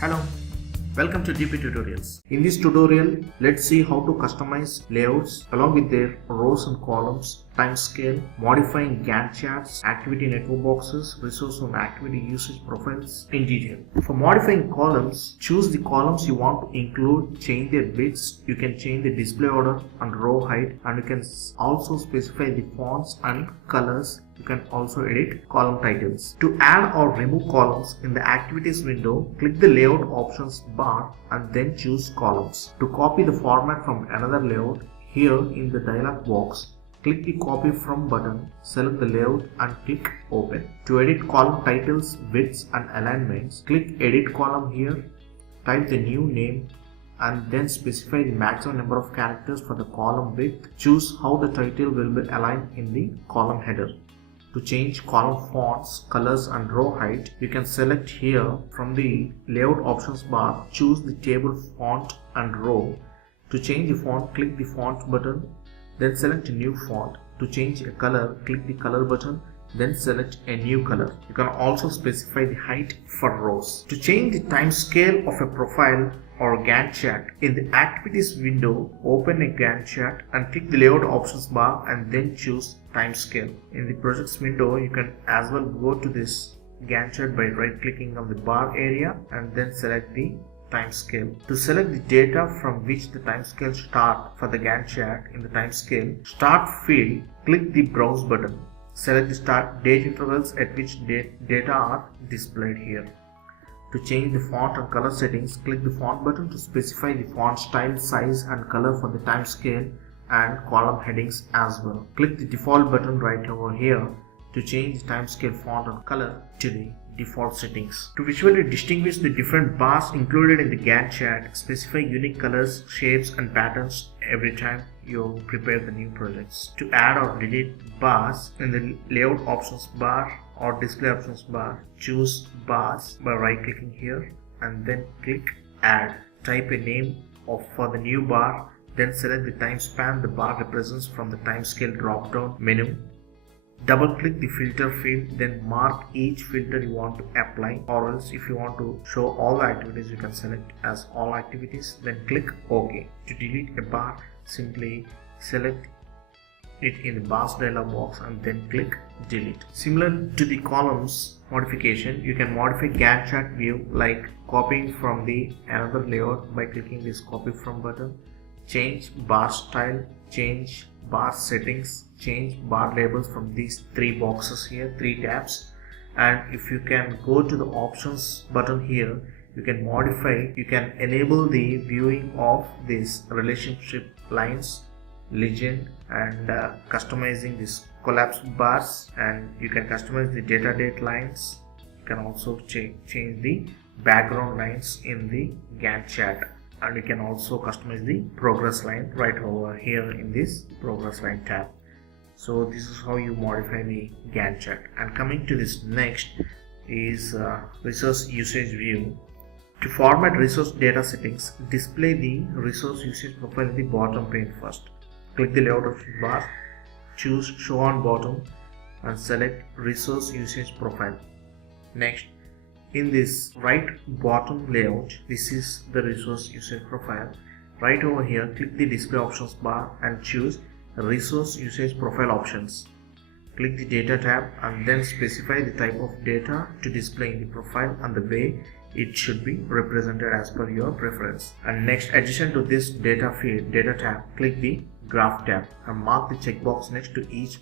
Hello, welcome to DP Tutorials. In this tutorial, let's see how to customize layouts along with their rows and columns, timescale, modifying Gantt charts, activity network boxes, resource and activity usage profiles in detail. For modifying columns, choose the columns you want to include, change their widths, you can change the display order and row height, and you can also specify the fonts and colors. You can also edit column titles. To add or remove columns in the activities window, click the layout options bar and then choose columns. To copy the format from another layout, here in the dialog box, click the copy from button, select the layout and click open. To edit column titles, widths and alignments, click edit column here, type the new name and then specify the maximum number of characters for the column width. Choose how the title will be aligned in the column header. To change column fonts, colors and row height, you can select here from the layout options bar, choose the table font and row. To change the font, click the font button, then select a new font. To change a color, click the color button, then select a new color. You can also specify the height for rows. To change the time scale of a profile or Gantt chart, in the activities window, open a Gantt chart and click the layout options bar and then choose time scale. In the projects window, you can as well go to this Gantt chart by right clicking on the bar area and then select the time scale. To select the data from which the time scale start for the Gantt chart, in the time scale start field, click the browse button. Select the start date intervals at which data are displayed here. To change the font and color settings, click the font button to specify the font style, size and color for the time scale and column headings as well. Click the default button right over here to change the time scale font and color to the default settings. To visually distinguish the different bars included in the Gantt chart, specify unique colors, shapes and patterns every time you prepare the new projects. To add or delete bars, in the layout options bar or display options bar, choose bars by right clicking here and then click add. Type a name for the new bar, then select the time span the bar represents from the timescale drop down menu. Double click the filter field, then mark each filter you want to apply, or else if you want to show all the activities, you can select as all activities, then click OK. To delete a bar, simply select it in the bars dialog box and then click delete. Similar to the columns modification, you can modify Gantt chart view like copying from the another layout by clicking this copy from button, change bar style, change bar settings, change bar labels from these three boxes here, three tabs. And if you can go to the options button here, you can modify, you can enable the viewing of these relationship lines, legend, and customizing this collapse bars, and you can customize the data date lines. You can also change the background lines in the Gantt chart, and you can also customize the progress line right over here in this progress line tab. So this is how you modify the Gantt chart. And coming to this next is resource usage view. To format resource data settings, display the resource usage profile in the bottom pane first. Click the layout option bar, choose show on bottom and select resource usage profile. Next, in this right bottom layout, this is the resource usage profile. Right over here, click the display options bar and choose resource usage profile options. Click the data tab and then specify the type of data to display in the profile and the way it should be represented as per your preference. And next, addition to this data field, data tab, click the graph tab and mark the checkbox next to each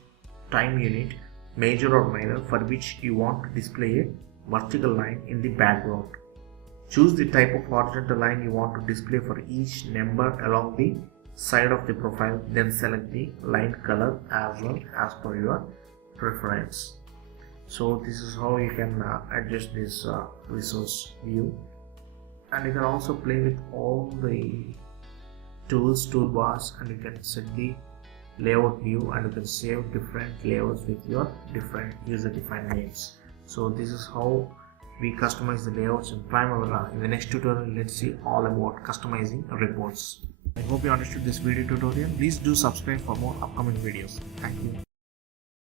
time unit, major or minor, for which you want to display a vertical line in the background. Choose the type of horizontal line you want to display for each number along the side of the profile, then select the line color as well as per your preference. So this is how you can adjust this resource view, and you can also play with all the tools, toolbars, and you can set the layout view and you can save different layouts with your different user defined names. So this is how we customize the layouts in Primavera. In the next tutorial, let's see all about customizing reports. I hope you understood this video tutorial. Please do subscribe for more upcoming videos. Thank you.